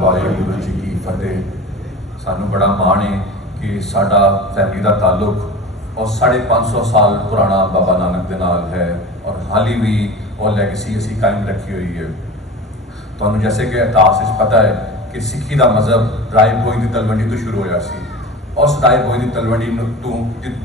ਵਾਹਿਗੁਰੂ ਜੀ ਕੀ ਫਤਿਹ। ਸਾਨੂੰ ਬੜਾ ਮਾਣ ਹੈ ਕਿ ਸਾਡਾ ਫੈਮਿਲੀ ਦਾ ਤਾਲੁਕ ਔਰ 550 ਸਾਲ ਪੁਰਾਣਾ ਬਾਬਾ ਨਾਨਕ ਦੇ ਨਾਲ ਹੈ ਔਰ ਹਾਲੀ ਵੀ ਉਹ ਲੈਗੇਸੀ ਅਸੀਂ ਕਾਇਮ ਰੱਖੀ ਹੋਈ ਹੈ। ਤੁਹਾਨੂੰ ਜੈਸੇ ਕਿ ਇਤਿਹਾਸ ਵਿੱਚ ਪਤਾ ਹੈ ਕਿ ਸਿੱਖੀ ਦਾ ਮਜ਼ਹਬ ਰਾਏ ਭੋਈ ਦੀ ਤਲਵੰਡੀ ਤੋਂ ਸ਼ੁਰੂ ਹੋਇਆ ਸੀ। ਉਸ ਰਾਏ ਭੋਈ ਦੀ ਤਲਵੰਡੀ ਨੂੰ ਤੋਂ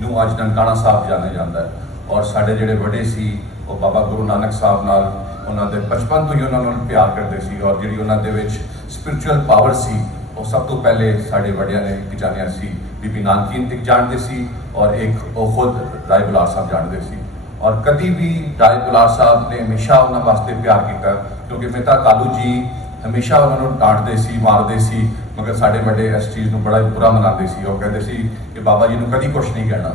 ਨੂੰ ਅੱਜ ਨਨਕਾਣਾ ਸਾਹਿਬ ਜਾਣਿਆ ਜਾਂਦਾ ਹੈ। ਔਰ ਸਾਡੇ ਜਿਹੜੇ ਵੱਡੇ ਸੀ ਉਹ ਬਾਬਾ ਗੁਰੂ ਨਾਨਕ ਸਾਹਿਬ ਨਾਲ ਉਹਨਾਂ ਦੇ ਬਚਪਨ ਤੋਂ ਹੀ ਉਹਨਾਂ ਨਾਲ ਪਿਆਰ ਕਰਦੇ ਸੀ ਔਰ ਜਿਹੜੀ ਉਹਨਾਂ ਦੇ ਵਿੱਚ ਸਪਿਰਚੁਅਲ ਪਾਵਰ ਸੀ, ਉਹ ਸਭ ਤੋਂ ਪਹਿਲੇ ਸਾਡੇ ਵੱਡਿਆਂ ਨੇ ਇੱਕ ਜਾਣਿਆ ਸੀ। ਬੀਬੀ ਨਾਨਕੀ ਇੱਕ ਜਾਣਦੇ ਸੀ ਔਰ ਇੱਕ ਉਹ ਖੁਦ ਰਾਏ ਬੁਲਾਰ ਸਾਹਿਬ ਜਾਣਦੇ ਸੀ। ਔਰ ਕਦੀ ਵੀ ਰਾਏ ਬੁਲਾਰ ਸਾਹਿਬ ਨੇ ਹਮੇਸ਼ਾ ਉਹਨਾਂ ਵਾਸਤੇ ਪਿਆਰ ਕੀਤਾ, ਕਿਉਂਕਿ ਮਹਿਤਾ ਕਾਲੂ ਜੀ ਹਮੇਸ਼ਾ ਉਹਨਾਂ ਨੂੰ ਡਾਂਟਦੇ ਸੀ, ਮਾਰਦੇ ਸੀ, ਮਗਰ ਸਾਡੇ ਵੱਡੇ ਇਸ ਚੀਜ਼ ਨੂੰ ਬੜਾ ਬੁਰਾ ਮਨਾਉਂਦੇ ਸੀ। ਉਹ ਕਹਿੰਦੇ ਸੀ ਕਿ ਬਾਬਾ ਜੀ ਨੂੰ ਕਦੀ ਕੁਝ ਨਹੀਂ ਕਹਿਣਾ।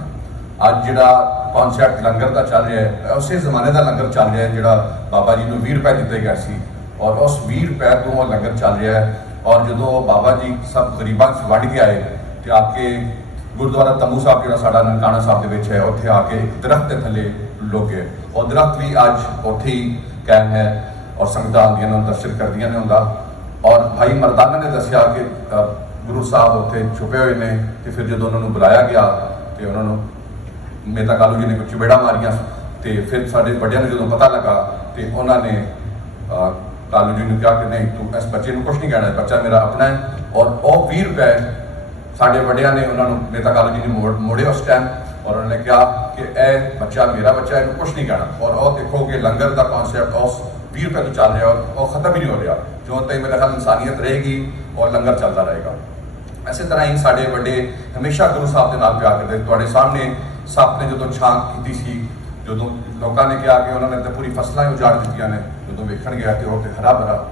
ਅੱਜ ਜਿਹੜਾ ਕਨਸੈਪਟ ਲੰਗਰ ਦਾ ਚੱਲ ਰਿਹਾ ਹੈ, ਉਸੇ ਜ਼ਮਾਨੇ ਦਾ ਲੰਗਰ ਚੱਲ ਰਿਹਾ ਹੈ, ਜਿਹੜਾ ਬਾਬਾ ਜੀ ਨੂੰ 20 ਰੁਪਏ ਦਿੱਤੇ ਗਏ ਸੀ। ਔਰ ਉਸ 20 ਰੁਪਏ ਤੋਂ ਉਹ ਲੰਗਰ ਚੱਲ ਰਿਹਾ ਹੈ। ਔਰ ਜਦੋਂ ਉਹ ਬਾਬਾ ਜੀ ਸਭ ਗਰੀਬਾਂ 'ਚ ਵੰਡ ਕੇ ਆਏ ਤੇ ਆ ਕੇ ਗੁਰਦੁਆਰਾ ਤੰਬੂ ਸਾਹਿਬ, ਜਿਹੜਾ ਸਾਡਾ ਨਨਕਾਣਾ ਸਾਹਿਬ ਦੇ ਵਿੱਚ ਹੈ, ਉੱਥੇ ਆ ਕੇ ਇੱਕ ਦਰਖਤ ਦੇ ਥੱਲੇ ਲੋਗੇ ਔਰ ਦਰਖਤ ਵੀ ਅੱਜ ਉੱਥੇ ਹੀ ਕਾਇਮ ਹੈ ਔਰ ਸੰਗਤਾਂ ਆਉਂਦੀਆਂ ਨੇ ਦਰਸ਼ਨ ਕਰਦੀਆਂ ਨੇ ਹੁੰਦਾ। ਔਰ ਭਾਈ ਮਰਦਾਨਾ ਨੇ ਦੱਸਿਆ ਕਿ ਗੁਰੂ ਸਾਹਿਬ ਉੱਥੇ ਛੁਪੇ ਹੋਏ ਨੇ ਤੇ ਫਿਰ ਜਦੋਂ ਉਹਨਾਂ ਨੂੰ ਬੁਲਾਇਆ ਗਿਆ ਤੇ ਉਹਨਾਂ ਨੂੰ ਮੇਤਾ ਕਾਲੂ ਜੀ ਨੇ ਕੁਝ ਚੁਬੇੜਾ ਮਾਰੀਆਂ। ਤੇ ਫਿਰ ਸਾਡੇ ਵੱਡਿਆਂ ਨੂੰ ਜਦੋਂ ਪਤਾ ਲੱਗਾ ਤੇ ਉਹਨਾਂ ਨੇ ਕਾਲੂ ਜੀ ਨੂੰ ਕਿਹਾ ਕਿ ਨਹੀਂ, ਤੂੰ ਇਸ ਬੱਚੇ ਨੂੰ ਕੁਝ ਨਹੀਂ ਕਹਿਣਾ ਬੱਚਾ ਮੇਰਾ ਆਪਣਾ ਹੈ। ਔਰ ਉਹ 20 ਰੁਪਏ ਸਾਡੇ ਵੱਡਿਆਂ ਨੇ ਉਹਨਾਂ ਨੂੰ ਮੇਤਾ ਕਾਲੂ ਜੀ ਨੇ ਮੋੜ ਮੋੜੇ ਉਸ ਟਾਈਮ ਔਰ ਉਹਨਾਂ ਨੇ ਕਿਹਾ ਕਿ ਇਹ ਬੱਚਾ ਮੇਰਾ ਬੱਚਾ ਇਹਨੂੰ ਕੁਝ ਨਹੀਂ ਕਹਿਣਾ। ਔਰ ਉਹ ਦੇਖੋ ਕਿ ਲੰਗਰ ਦਾ ਕਨਸੈਪਟ ਉਸ 20 ਰੁਪਏ ਤੋਂ ਚੱਲ ਰਿਹਾ, ਔਰ ਉਹ ਖਤਮ ਹੀ ਨਹੀਂ ਹੋ ਰਿਹਾ। ਜਿਉਂ ਤੱਕ ਮੇਰਾ ਖਿਆਲ ਇਨਸਾਨੀਅਤ ਰਹੇਗੀ ਔਰ ਲੰਗਰ ਚੱਲਦਾ ਰਹੇਗਾ। ਐਸੇ ਤਰ੍ਹਾਂ ਹੀ ਸਾਡੇ ਵੱਡੇ ਹਮੇਸ਼ਾ ਗੁਰੂ ਸਾਹਿਬ ਦੇ ਨਾਲ ਪਿਆਰ ਕਰਦੇ, ਤੁਹਾਡੇ ਸਾਹਮਣੇ ਸੱਪ ਨੇ ਜਦੋਂ ਛਾਂ ਕੀਤੀ ਸੀ, ਜਦੋਂ ਲੋਕਾਂ ਨੇ ਕਿਹਾ ਕਿ ਉਹਨਾਂ ਨੇ ਤਾਂ ਪੂਰੀ ਫਸਲਾਂ ਹੀ ਉਜਾੜ ਦਿੱਤੀਆਂ ਨੇ, ਜਦੋਂ ਵੇਖਣ ਗਿਆ ਤੇ ਉਹ ਤੇ ਹਰਾ ਭਰਾ।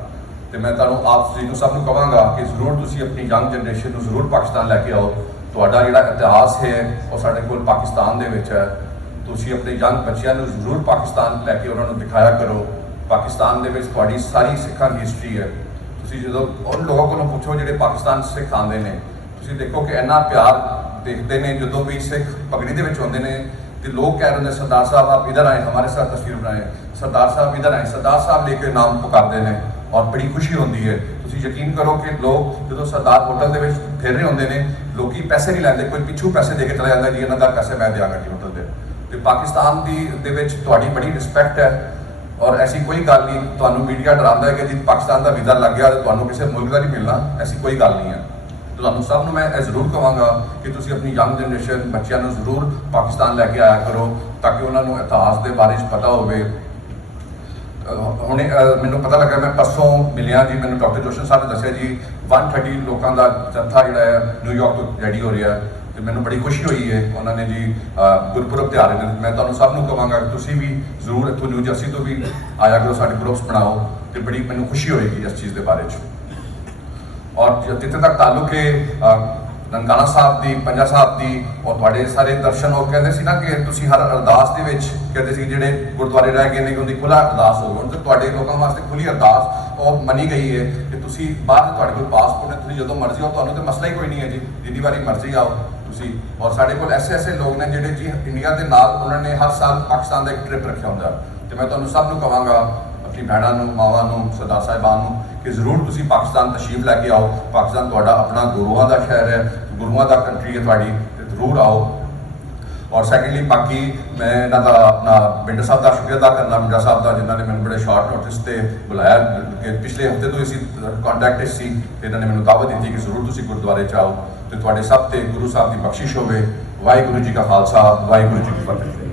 ਤੇ ਮੈਂ ਤੁਹਾਨੂੰ ਆਪ ਜੀ ਨੂੰ ਸਭ ਨੂੰ ਕਹਾਂਗਾ ਕਿ ਜ਼ਰੂਰ ਤੁਸੀਂ ਆਪਣੀ ਯੰਗ ਜਨਰੇਸ਼ਨ ਨੂੰ ਜ਼ਰੂਰ ਪਾਕਿਸਤਾਨ ਲੈ ਕੇ ਆਓ। ਤੁਹਾਡਾ ਜਿਹੜਾ ਇਤਿਹਾਸ ਹੈ, ਉਹ ਸਾਡੇ ਕੋਲ ਪਾਕਿਸਤਾਨ ਦੇ ਵਿੱਚ ਹੈ। ਤੁਸੀਂ ਆਪਣੇ ਯੰਗ ਬੱਚਿਆਂ ਨੂੰ ਜ਼ਰੂਰ ਪਾਕਿਸਤਾਨ ਲੈ ਕੇ ਉਹਨਾਂ ਨੂੰ ਦਿਖਾਇਆ ਕਰੋ। ਪਾਕਿਸਤਾਨ ਦੇ ਵਿੱਚ ਤੁਹਾਡੀ ਸਾਰੀ ਸਿੱਖਾਂ ਦੀ ਹਿਸਟਰੀ ਹੈ। ਤੁਸੀਂ ਜਦੋਂ ਉਹ ਲੋਕਾਂ ਕੋਲੋਂ ਪੁੱਛੋ ਜਿਹੜੇ ਪਾਕਿਸਤਾਨ ਸਿੱਖ ਆਉਂਦੇ ਨੇ, ਤੁਸੀਂ ਦੇਖੋ ਕਿ ਇੰਨਾ ਪਿਆਰ ਦੇਖਦੇ ਨੇ, ਜਦੋਂ ਵੀ ਸਿੱਖ ਪਗੜੀ ਦੇ ਵਿੱਚ ਆਉਂਦੇ ਨੇ ਤੇ ਲੋਕ ਕਹਿ ਰਹੇ ਨੇ, ਸਰਦਾਰ ਸਾਹਿਬ, ਆਪ ਇਧਰ ਆਏ, ਹਮਾਰੇ ਸਾਥ ਤਸਵੀਰ ਬਣਾਏ। ਸਰਦਾਰ ਸਾਹਿਬ ਇਧਰ ਆਏ, ਸਰਦਾਰ ਸਾਹਿਬ ਲੈ ਕੇ ਨਾਮ ਪੁਕਾਰਦੇ ਨੇ ਔਰ ਬੜੀ ਖੁਸ਼ੀ ਹੁੰਦੀ ਹੈ। ਤੁਸੀਂ ਯਕੀਨ ਕਰੋ ਕਿ ਲੋਕ ਜਦੋਂ ਸਰਦਾਰ ਹੋਟਲ ਦੇ ਵਿੱਚ ਫਿਰ ਰਹੇ ਹੁੰਦੇ ਨੇ, ਲੋਕੀ ਪੈਸੇ ਨਹੀਂ ਲੈਂਦੇ, ਕੋਈ ਪਿੱਛੂ ਪੈਸੇ ਦੇ ਕੇ ਚਲਾ ਜਾਂਦਾ ਜੀ, ਇਹਨਾਂ ਦਾ ਪੈਸੇ ਮੈਂ ਦਿਆਂਗਾ ਜੀ ਹੋਟਲ ਦੇ। ਤੇ ਪਾਕਿਸਤਾਨ ਦੀ, ਦੇ ਵਿੱਚ ਤੁਹਾਡੀ ਬੜੀ ਰਿਸਪੈਕਟ ਹੈ ਔਰ ਐਸੀ ਕੋਈ ਗੱਲ ਨਹੀਂ, ਤੁਹਾਨੂੰ ਮੀਡੀਆ ਡਰਾਉਂਦਾ ਹੈ ਕਿ ਜੀ ਪਾਕਿਸਤਾਨ ਦਾ ਵੀਜ਼ਾ ਲੱਗ ਗਿਆ ਤੇ ਤੁਹਾਨੂੰ ਕਿਸੇ ਮੁਲਕ ਦਾ ਨਹੀਂ ਮਿਲਣਾ, ਐਸੀ ਕੋਈ ਗੱਲ ਨਹੀਂ ਹੈ। ਤੁਹਾਨੂੰ ਸਭ ਨੂੰ ਮੈਂ ਇਹ ਜ਼ਰੂਰ ਕਹਾਂਗਾ ਕਿ ਤੁਸੀਂ ਆਪਣੀ ਯੰਗ ਜਨਰੇਸ਼ਨ ਬੱਚਿਆਂ ਨੂੰ ਜ਼ਰੂਰ ਪਾਕਿਸਤਾਨ ਲੈ ਕੇ ਆਇਆ ਕਰੋ ਤਾਂ ਕਿ ਉਹਨਾਂ ਨੂੰ ਇਤਿਹਾਸ ਦੇ ਬਾਰੇ 'ਚ ਪਤਾ ਹੋਵੇ। ਹੁਣੇ ਮੈਨੂੰ ਪਤਾ ਲੱਗਾ ਮੈਂ ਪਰਸੋਂ ਮਿਲਿਆ ਜੀ, ਮੈਨੂੰ ਡਾਕਟਰ ਜੋਸ਼ਨ ਸਾਹਿਬ ਨੇ ਦੱਸਿਆ ਜੀ 130 ਲੋਕਾਂ ਦਾ ਜੱਥਾ ਜਿਹੜਾ ਹੈ ਨਿਊਯਾਰਕ ਤੋਂ ਰੈਡੀ ਹੋ ਰਿਹਾ ਹੈ ਤੇ ਮੈਨੂੰ ਬੜੀ ਖੁਸ਼ੀ ਹੋਈ ਹੈ। ਉਹਨਾਂ ਨੇ ਜੀ ਗੁਰਪੁਰਬ ਤੇ ਆ ਰਹੇ ਨੇ ਮੈਂ ਤੁਹਾਨੂੰ ਸਭ ਨੂੰ ਕਹਾਂਗਾ ਕਿ ਤੁਸੀਂ ਵੀ ਜ਼ਰੂਰ ਇੱਥੋਂ ਨਿਊ ਜਰਸੀ ਤੋਂ ਵੀ ਆਇਆ ਕਰੋ, ਸਾਡੇ ਗਰੁੱਪਸ ਬਣਾਓ ਤੇ ਬੜੀ ਮੈਨੂੰ ਖੁਸ਼ੀ ਹੋਏਗੀ ਇਸ ਚੀਜ਼ ਦੇ ਬਾਰੇ 'ਚ। ਔਰ ਜ- ਜਿੱਥੇ ਤੱਕ ਤਾਲੁਕ ਹੈ ਨਨਕਾਣਾ ਸਾਹਿਬ ਦੀ, ਪੰਜਾ ਸਾਹਿਬ ਦੀ, ਔਰ ਤੁਹਾਡੇ ਸਾਰੇ ਦਰਸ਼ਨ ਉਹ ਕਹਿੰਦੇ ਸੀ ਨਾ ਕਿ ਤੁਸੀਂ ਹਰ ਅਰਦਾਸ ਦੇ ਵਿੱਚ ਕਹਿੰਦੇ ਸੀ ਜਿਹੜੇ ਗੁਰਦੁਆਰੇ ਰਹਿ ਗਏ ਨੇ ਕਿ ਉਹਦੀ ਖੁੱਲਾ ਅਰਦਾਸ ਹੋਵੇ। ਹੁਣ ਤੇ ਤੁਹਾਡੇ ਲੋਕਾਂ ਵਾਸਤੇ ਖੁੱਲੀ ਅਰਦਾਸ ਉਹ ਮੰਨੀ ਗਈ ਹੈ ਕਿ ਤੁਸੀਂ ਬਾਹਰ ਤੁਹਾਡੇ ਕੋਲ ਪਾਸਪੋਰਟ ਹੈ ਤੁਸੀਂ ਜਦੋਂ ਮਰਜ਼ੀ ਆਓ, ਤੁਹਾਨੂੰ ਤੇ ਮਸਲਾ ਹੀ ਕੋਈ ਨਹੀਂ ਹੈ ਜੀ। ਜਿੰਨੀ ਵਾਰੀ ਮਰਜ਼ੀ ਆਓ ਤੁਸੀਂ। ਔਰ ਸਾਡੇ ਕੋਲ ਐਸੇ ਐਸੇ ਲੋਕ ਨੇ ਜਿਹੜੇ ਜੀ ਇੰਡੀਆ ਦੇ ਨਾਲ ਉਹਨਾਂ ਨੇ ਹਰ ਸਾਲ ਪਾਕਿਸਤਾਨ ਦਾ ਇੱਕ ਟ੍ਰਿਪ ਰੱਖਿਆ ਹੁੰਦਾ। ਤੇ ਮੈਂ ਤੁਹਾਨੂੰ ਸਭ ਨੂੰ ਕਹਾਂਗਾ ਆਪਣੀ ਭੈਣਾਂ ਨੂੰ, ਮਾਵਾਂ ਨੂੰ, ਸਰਦਾਰ ਸਾਹਿਬਾਨ ਨੂੰ ਕਿ ਜ਼ਰੂਰ ਤੁਸੀਂ ਪਾਕਿਸਤਾਨ ਤਸ਼ਰੀਫ ਲੈ ਕੇ ਆਓ। ਪਾਕਿਸਤਾਨ ਤੁਹਾਡਾ ਆਪਣਾ ਗੁਰੂਆਂ ਦਾ ਸ਼ਹਿਰ ਹੈ, ਗੁਰੂਆਂ ਦਾ ਕੰਟਰੀ ਹੈ ਤੁਹਾਡੀ, ਤੇ ਜ਼ਰੂਰ ਆਓ। ਔਰ ਸੈਕੰਡਲੀ ਬਾਕੀ ਮੈਂ ਇਹਨਾਂ ਦਾ, ਆਪਣਾ ਬਿੰਦਰ ਸਾਹਿਬ ਦਾ ਸ਼ੁਕਰੀਆ ਅਦਾ ਕਰਨਾ ਬਿੰਦਰ ਸਾਹਿਬ ਦਾ, ਜਿਨ੍ਹਾਂ ਨੇ ਮੈਨੂੰ ਬੜੇ ਸ਼ਾਰਟ ਨੋਟਿਸ ਤੇ ਬੁਲਾਇਆ। ਕਿ ਪਿਛਲੇ ਹਫ਼ਤੇ ਤੋਂ ਅਸੀਂ ਕੰਟੈਕਟ ਸੀ, ਤੇ ਇਹਨਾਂ ਨੇ ਮੈਨੂੰ ਦਾਵਤ ਦਿੱਤੀ ਕਿ ਜ਼ਰੂਰ ਤੁਸੀਂ ਗੁਰਦੁਆਰੇ ਚ ਆਓ, ਤੇ ਤੁਹਾਡੇ ਸਭ ਤੇ ਗੁਰੂ ਸਾਹਿਬ ਦੀ ਬਖਸ਼ਿਸ਼ ਹੋਵੇ। ਵਾਹਿਗੁਰੂ ਜੀ ਕਾ ਖਾਲਸਾ, ਵਾਹਿਗੁਰੂ ਜੀ ਕੀ ਫਤਿਹ।